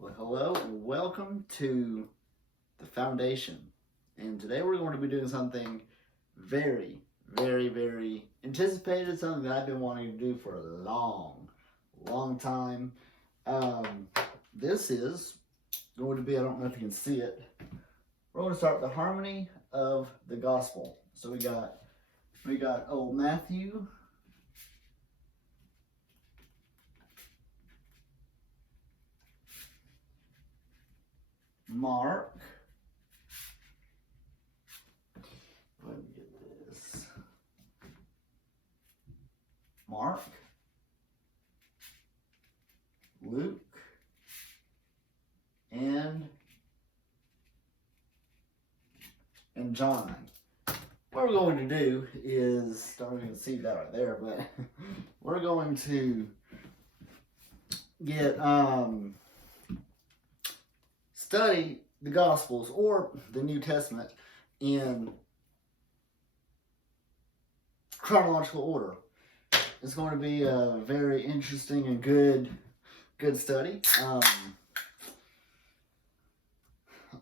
Well, hello and welcome to the Foundation. And today we're going to be doing something very, very anticipated, something that I've been wanting to do for a long time. This is going to be, I don't know if you can see it, we're going to start with the harmony of the gospel. So we got old Matthew, Mark. Let me get this. Mark, Luke, and John. What we're going to do is, I don't even see that right there, but we're going to get study the Gospels or the New Testament in chronological order. It's going to be a very interesting and good study.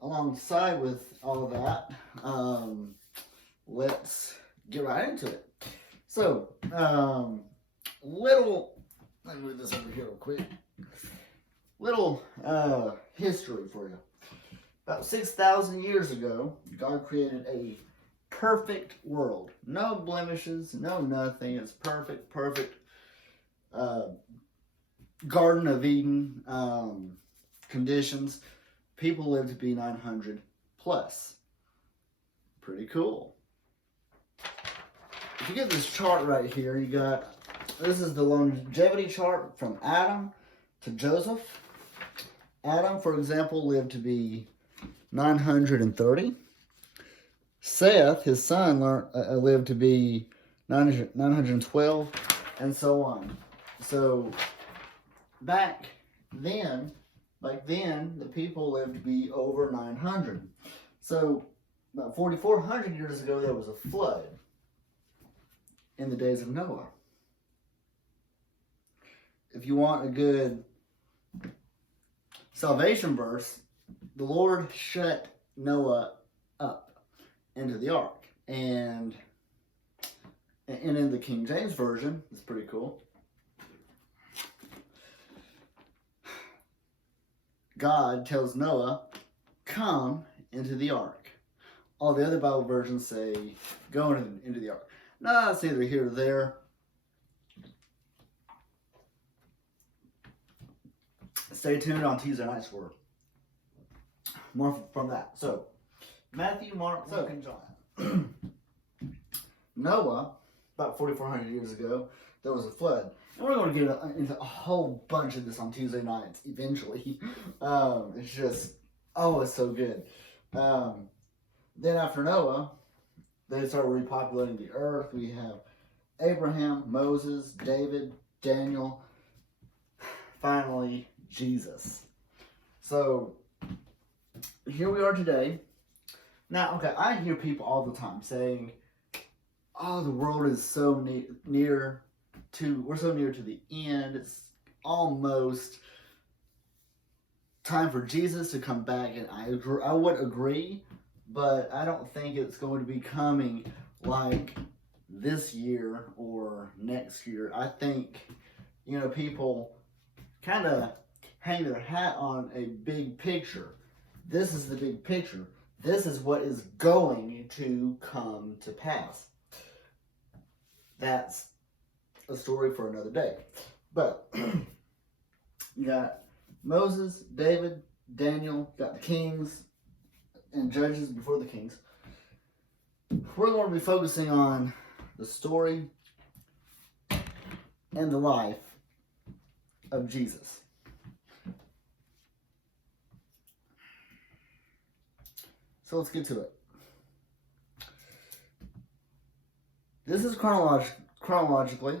Alongside with all of that, let's get right into it. So, let me move this over here real quick. Little history for you. About 6,000 years ago, God created a perfect world. No blemishes, no nothing. It's perfect. Garden of Eden conditions. People lived to be 900 plus. Pretty cool. If you get this chart right here, this is the longevity chart from Adam to Joseph. Adam, for example, lived to be 930. Seth, his son, lived to be 912, and so on. So back then, the people lived to be over 900. So about 4,400 years ago, there was a flood in the days of Noah. If you want a good salvation verse, the Lord shut Noah up into the ark. And in the King James Version, it's pretty cool. God tells Noah, come into the ark. All the other Bible versions say, go into the ark. No, it's either here or there. Stay tuned on Tuesday nights for more from that. So, Matthew, Mark, Luke, and John. Noah, about 4,400 years ago, there was a flood. And we're going to get into a whole bunch of this on Tuesday nights eventually. It's just, it's so good. Then after Noah, they started repopulating the earth. We have Abraham, Moses, David, Daniel, finally Jesus. So here we are today. Now, okay, I hear people all the time saying, the world is so we're so near to the end. It's almost time for Jesus to come back. And I would agree, but I don't think it's going to be coming like this year or next year. I think, people kind of hang their hat on a big picture. This is the big picture. This is what is going to come to pass. That's a story for another day. But you got Moses, David, Daniel, got the kings and judges before the kings. We're going to be focusing on the story and the life of Jesus. So let's get to it. This is chronologically.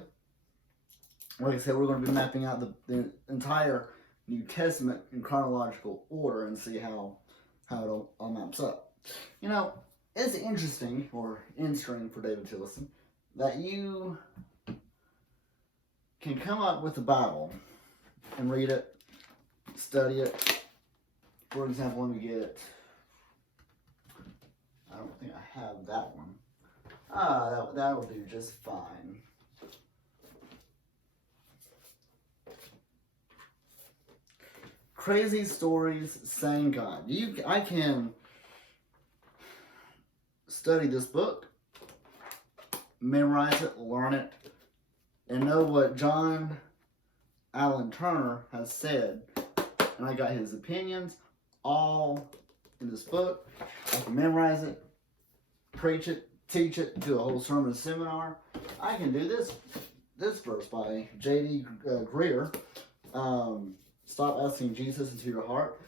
Like I said, we're going to be mapping out the entire New Testament in chronological order and see how it all maps up. It's interesting for David Tillison that you can come up with the Bible and read it, study it, For example, let me get, I don't think I have that one. That will do just fine. Crazy stories saying God. I can study this book, memorize it, learn it, and know what John Allen Turner has said. And I got his opinions all in this book. I can memorize it, preach it, teach it, do a whole sermon seminar. I can do this verse by J.D. Greer. Stop asking Jesus into your heart.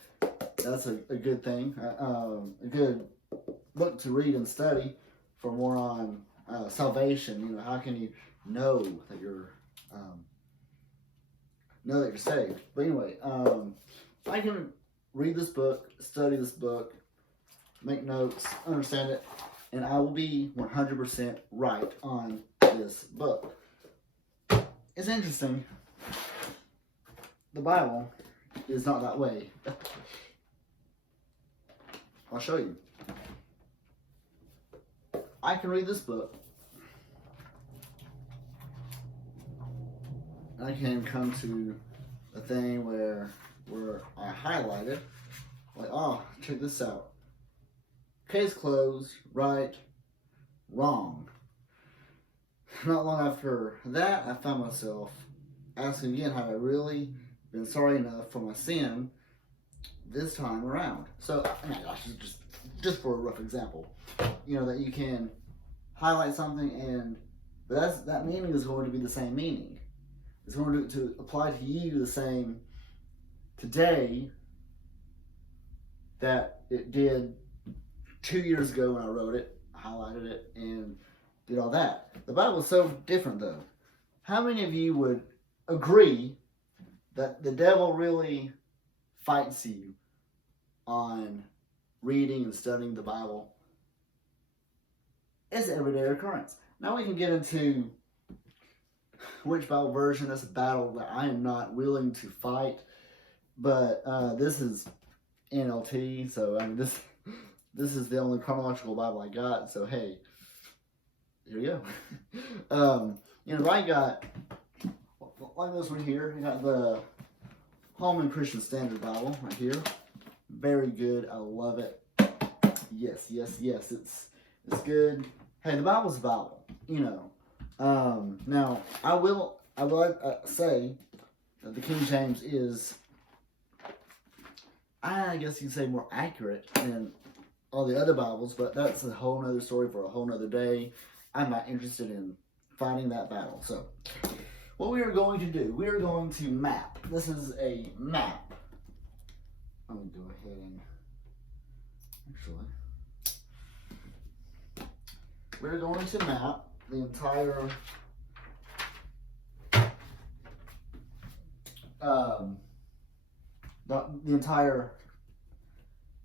That's a good thing. A good book to read and study for more on salvation. You know, how can you know that you're saved? But anyway, I can read this book, study this book, make notes, understand it, and I will be 100% right on this book. It's interesting. The Bible is not that way. I'll show you. I can read this book. I can come to a thing where I highlighted, like, oh, check this out. Case closed, right, wrong. Not long after that, I found myself asking again, have I really been sorry enough for my sin this time around? So, oh my gosh, just for a rough example, you know, that you can highlight something, but that meaning is going to be the same meaning. It's going to apply to you the same today that it did 2 years ago when I wrote it, highlighted it, and did all that. The Bible is so different, though. How many of you would agree that the devil really fights you on reading and studying the Bible? It's an everyday occurrence. Now we can get into which Bible version. That's a battle that I am not willing to fight. But this is NLT, so I mean, this is the only chronological Bible I got. So hey, here you go. You know, I got like this one here. I got the Holman Christian Standard Bible right here. Very good. I love it. Yes, yes, yes. It's good. Hey, the Bible's the Bible. You know. Now I will say that the King James is, I guess you'd say, more accurate than all the other Bibles, but that's a whole nother story for a whole nother day. I'm not interested in fighting that battle. So, what we are going to do, we are going to map. This is a map. I'm going to go ahead and, we're going to map the entire the entire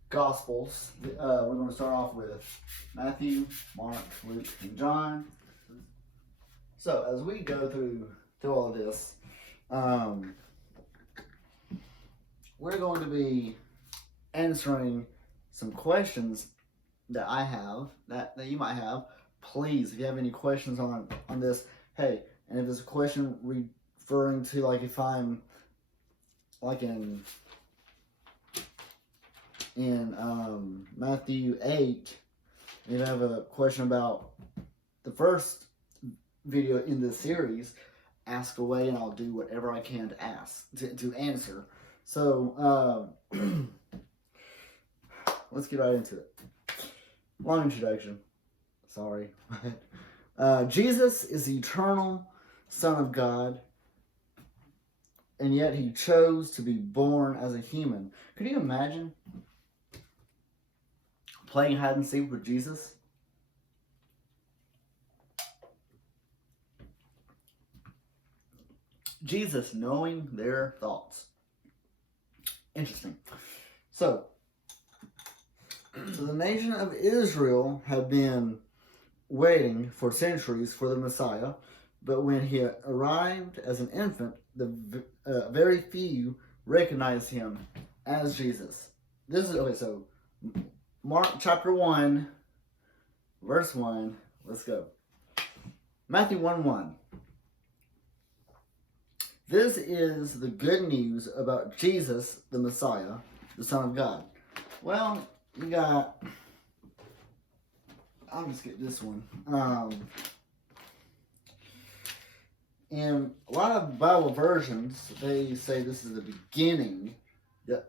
Gospels. We're going to start off with Matthew, Mark, Luke, and John. So as we go through all of this, we're going to be answering some questions that I have, that you might have. Please, if you have any questions on this, hey, and if there's a question referring to, like, if I'm like in Matthew 8, if you have a question about the first video in this series, ask away and I'll do whatever I can to answer. So let's get right into it. Long introduction. Sorry. Jesus is the eternal Son of God, and yet he chose to be born as a human. Could you imagine playing hide and seek with Jesus? Jesus knowing their thoughts. Interesting. So the nation of Israel had been waiting for centuries for the Messiah, but when he arrived as an infant, the very few recognized him as Jesus. this is, okay, so Mark chapter 1, verse 1. Let's go. Matthew 1:1. This is the good news about Jesus, the Messiah, the Son of God. Well, you got, I'll just get this one. In a lot of Bible versions, they say this is the beginning.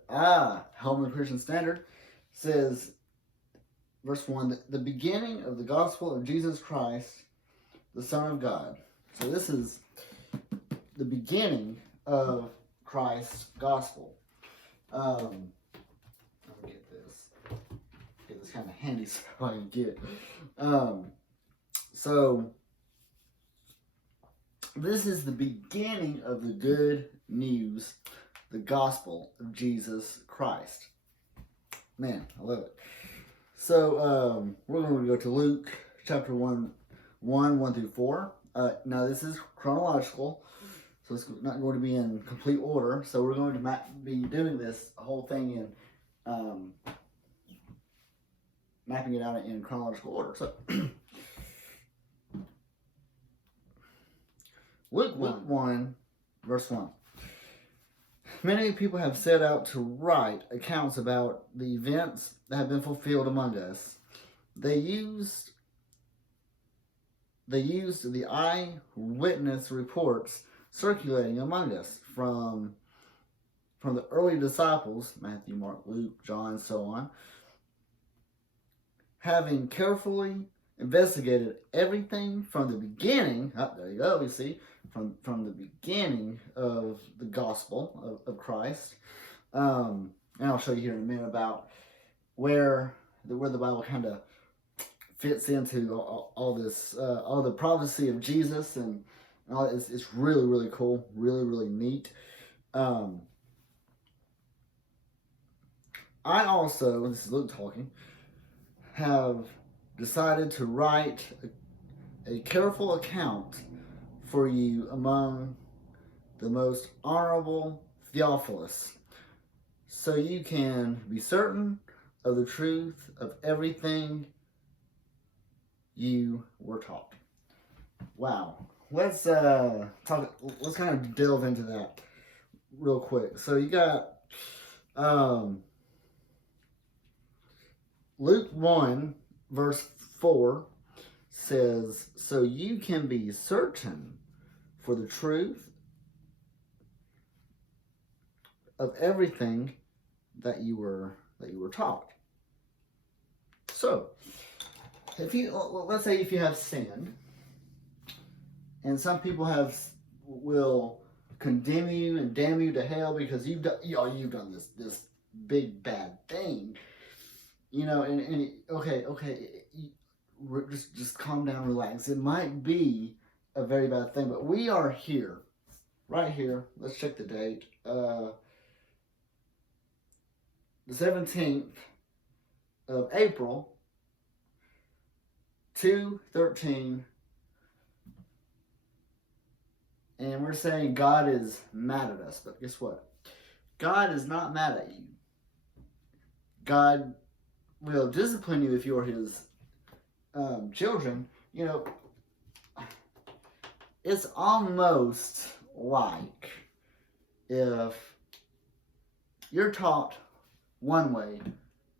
Holman Christian Standard says, verse 1, the beginning of the gospel of Jesus Christ, the Son of God. So this is the beginning of Christ's gospel. Let me get this. Get this kind of handy so I can get it. So this is the beginning of the good news, the gospel of Jesus Christ. Man, I love it. So we're going to go to Luke chapter 1 through 4. Now this is chronological, so it's not going to be in complete order. So we're going to be doing this whole thing in mapping it out in chronological order. So Luke 1, verse 1. Many people have set out to write accounts about the events that have been fulfilled among us. They used the eyewitness reports circulating among us from the early disciples, Matthew, Mark, Luke, John, and so on, having carefully investigated everything from the beginning. There you go, you see, from the beginning of the gospel of Christ. And I'll show you here in a minute about where the Bible kind of fits into all this, all the prophecy of Jesus, and all. It's really, really cool, really, really neat. I also, this is Luke talking, have decided to write a careful account for you among the most honorable Theophilus, so you can be certain of the truth of everything you were taught. Wow. Let's kind of delve into that real quick. So you got Luke 1 verse 4 says, so you can be certain for the truth of everything that you were taught. So, let's say if you have sinned, and some people will condemn you and damn you to hell because you've done this big bad thing, and okay, just calm down, relax. It might be a very bad thing, but we are here, right here. Let's check the date. The 17th of April, 2:13, and we're saying God is mad at us. But guess what? God is not mad at you. God will discipline you if you're His children. It's almost like if you're taught one way,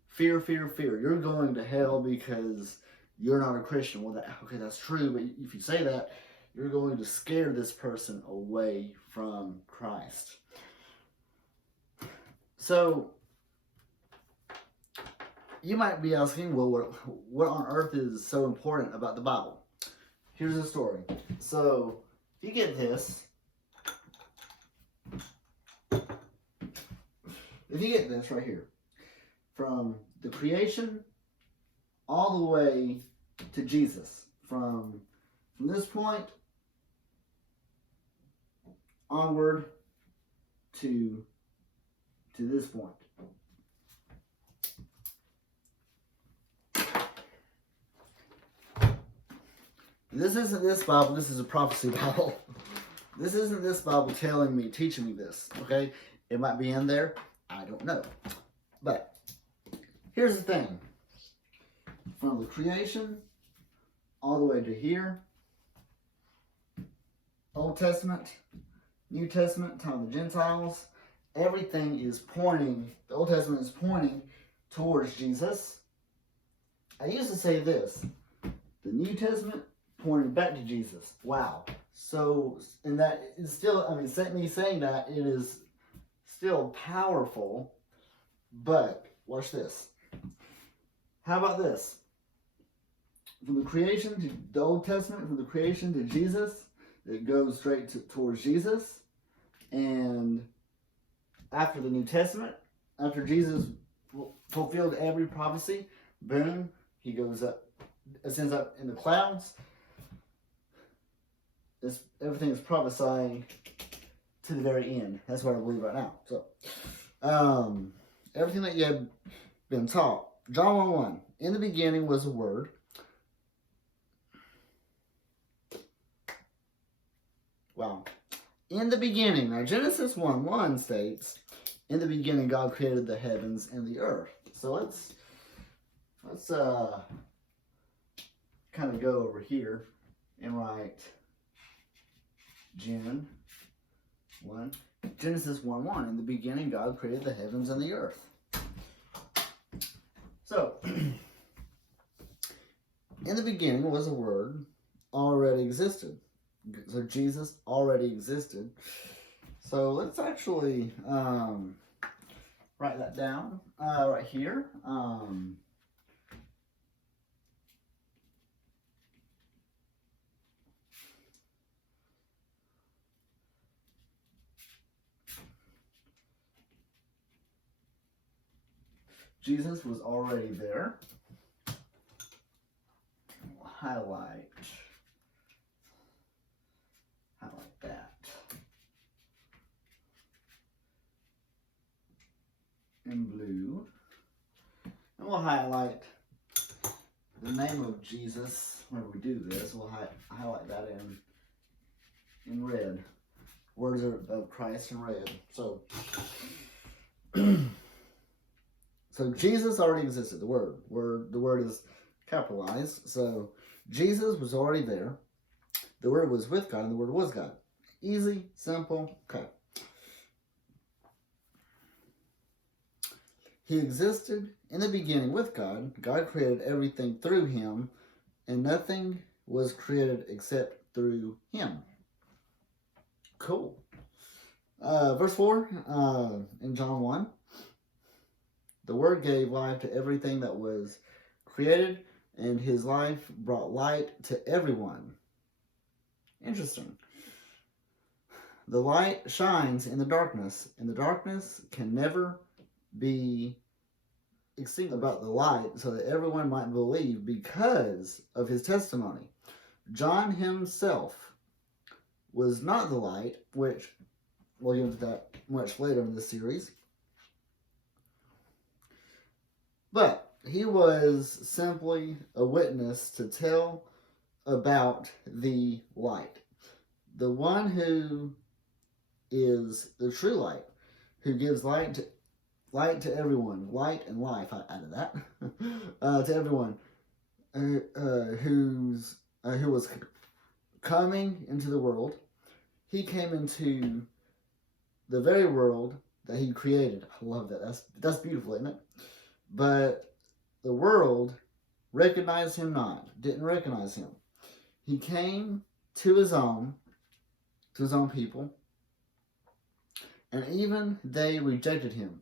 fear, you're going to hell because you're not a Christian. Well, that's true, but if you say that, you're going to scare this person away from Christ. So, you might be asking, well, what on earth is so important about the Bible? Here's the story. So, if you get this, right here, from the creation all the way to Jesus, from this point onward to this point. This isn't this Bible, this is a prophecy Bible. This isn't this Bible teaching me this, okay? It might be in there, I don't know. But here's the thing. From the creation all the way to here, Old Testament, New Testament, time of the Gentiles, everything is pointing, the Old Testament is pointing towards Jesus. I used to say this, the New Testament pointing back to Jesus. Wow. So, and that is still, I mean, me saying that, it is still powerful, but watch this. How about this? From the creation to the Old Testament, from the creation to Jesus, it goes straight towards Jesus. And after the New Testament, after Jesus fulfilled every prophecy, boom, he goes up, ascends up in the clouds. Everything is prophesying to the very end. That's what I believe right now. So, everything that you have been taught. John 1:1. In the beginning was the Word. Wow. In the beginning. Now, Genesis 1:1 states, in the beginning God created the heavens and the earth. So let's kind of go over here and write Genesis 1:1. In the beginning God created the heavens and the earth. So, in the beginning was a Word, already existed. So Jesus already existed. So let's actually write that down right here. Jesus was already there. We'll highlight that. In blue. And we'll highlight the name of Jesus. When we do this, we'll highlight that in red. Words of Christ in red. So, so Jesus already existed. The word is capitalized. So Jesus was already there. The Word was with God, and the Word was God. Easy, simple, okay. He existed in the beginning with God. God created everything through Him, and nothing was created except through Him. Cool. Verse 4 in John 1. The Word gave life to everything that was created, and His life brought light to everyone. Interesting. The light shines in the darkness, and the darkness can never be extinguished. About the light, so that everyone might believe because of His testimony. John himself was not the light, which we'll get into that much later in this series. But he was simply a witness to tell about the light. The one who is the true light, who gives light to everyone. Light and life, I added that. To everyone who was coming into the world. He came into the very world that He created. I love that. That's beautiful, isn't it? But the world recognized Him not, didn't recognize Him. He came to His own people, and even they rejected Him.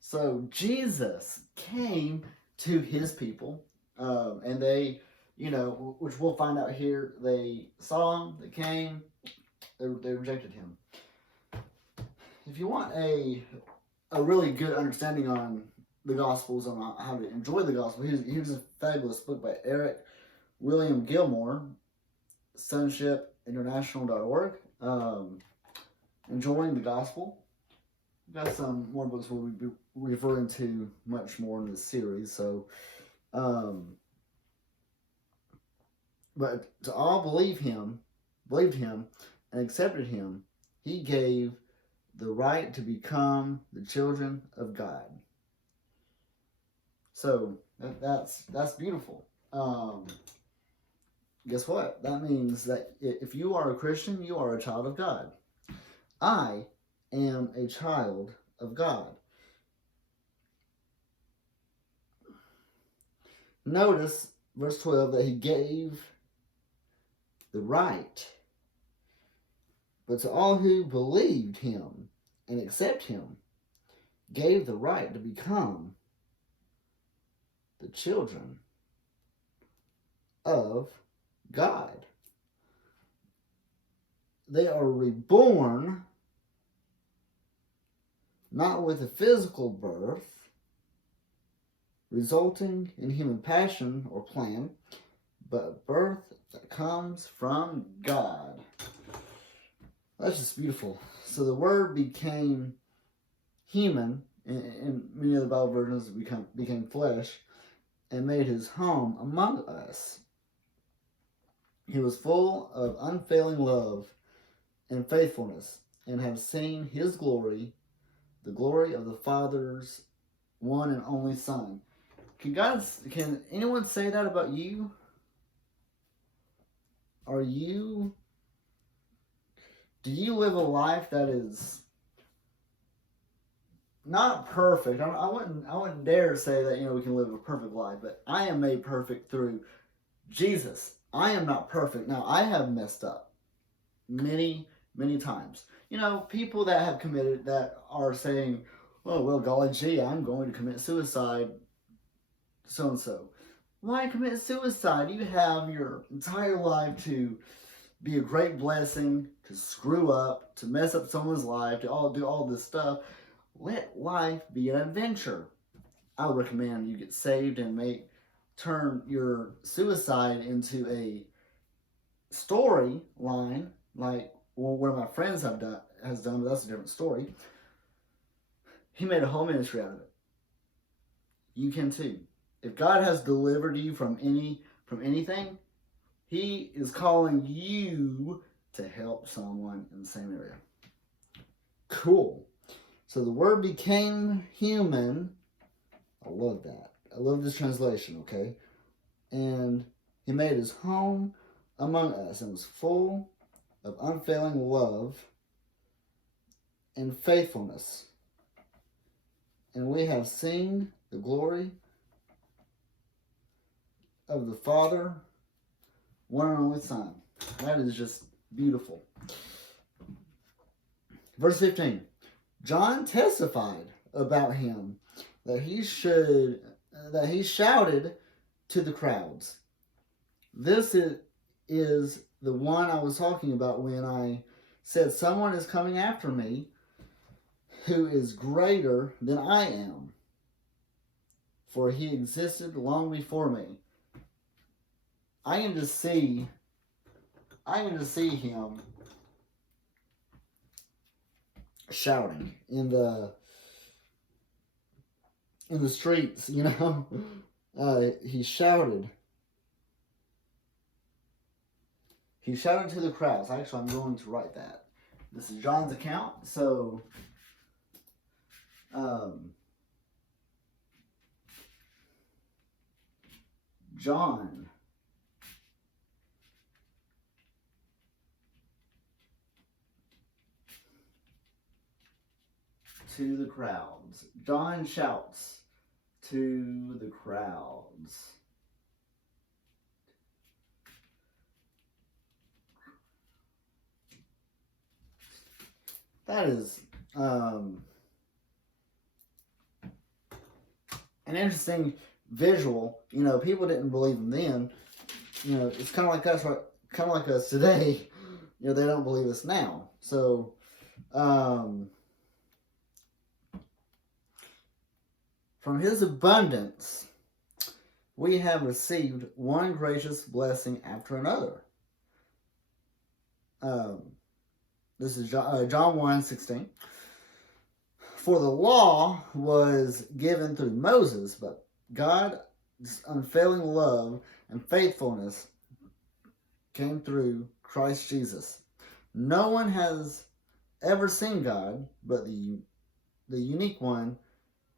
So Jesus came to His people, and they, which we'll find out here, they saw Him, they came, they rejected Him. If you want a really good understanding on the Gospels and how to enjoy the Gospel, here's a fabulous book by Eric William Gilmore, sonshipinternational.org. Enjoying the Gospel. We've got some more books we'll be referring to much more in this series. So, but to all believed Him, and accepted Him, He gave the right to become the children of God. So that's beautiful. Guess what? That means that if you are a Christian, you are a child of God. I am a child of God. Notice verse 12 that he gave the right, but to all who believed him and accept him, gave the right to become the children of God. They are reborn not with a physical birth resulting in human passion or plan, but a birth that comes from God. That's just beautiful. So the Word became human, in many of the Bible versions became flesh, and made his home among us. He was full of unfailing love and faithfulness, and have seen his glory, the glory of the Father's one and only Son. Can anyone say that about you? Do you live a life that is not perfect? I wouldn't dare say that we can live a perfect life, but I am made perfect through Jesus. I am not perfect. Now, I have messed up many times. People that have committed, that are saying, oh, well, golly gee, I'm going to commit suicide, so-and-so. Why commit suicide? You have your entire life to be a great blessing, to screw up, to mess up someone's life, to do all this stuff. Let life be an adventure. I would recommend you get saved and turn your suicide into a storyline, like one of my friends has done, but that's a different story. He made a whole ministry out of it. You can too. If God has delivered you from anything, he is calling you to help someone in the same area. Cool. So the Word became human. I love that. I love this translation, okay? And he made his home among us and was full of unfailing love and faithfulness. And we have seen the glory of the Father, one and only Son. That is just beautiful. Verse 15. John testified about him that he shouted to the crowds. This is the one I was talking about when I said, someone is coming after me who is greater than I am, for he existed long before me. I can just see him shouting in the streets, he shouted to the crowds. Actually, I'm going to write that. This is John's account, so John to the crowds. John shouts to the crowds. That is an interesting visual. People didn't believe him then. It's kind of like us, right? Kind of like us today. They don't believe us now. So, from his abundance, we have received one gracious blessing after another. This is John 1:16. For the law was given through Moses, but God's unfailing love and faithfulness came through Christ Jesus. No one has ever seen God, but the unique one,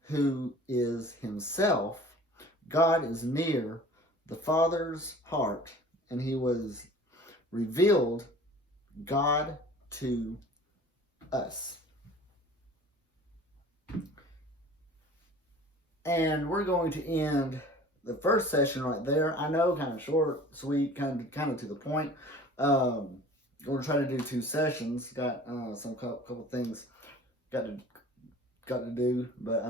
who is himself God is near the Father's heart, and he was revealed God to us. And we're going to end the first session right there. I know, kind of short, sweet, kind of to the point. We're going to try to do 2 sessions. Got some couple things got to do, but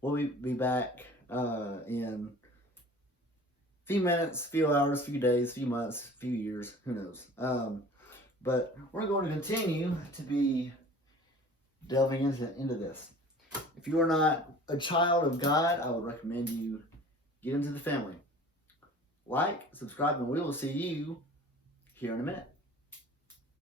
we'll be back in a few minutes, few hours, few days, few months, few years, who knows. But we're going to continue to be delving into this. If you are not a child of God, I would recommend you get into the family. Like, subscribe, and we will see you here in a minute.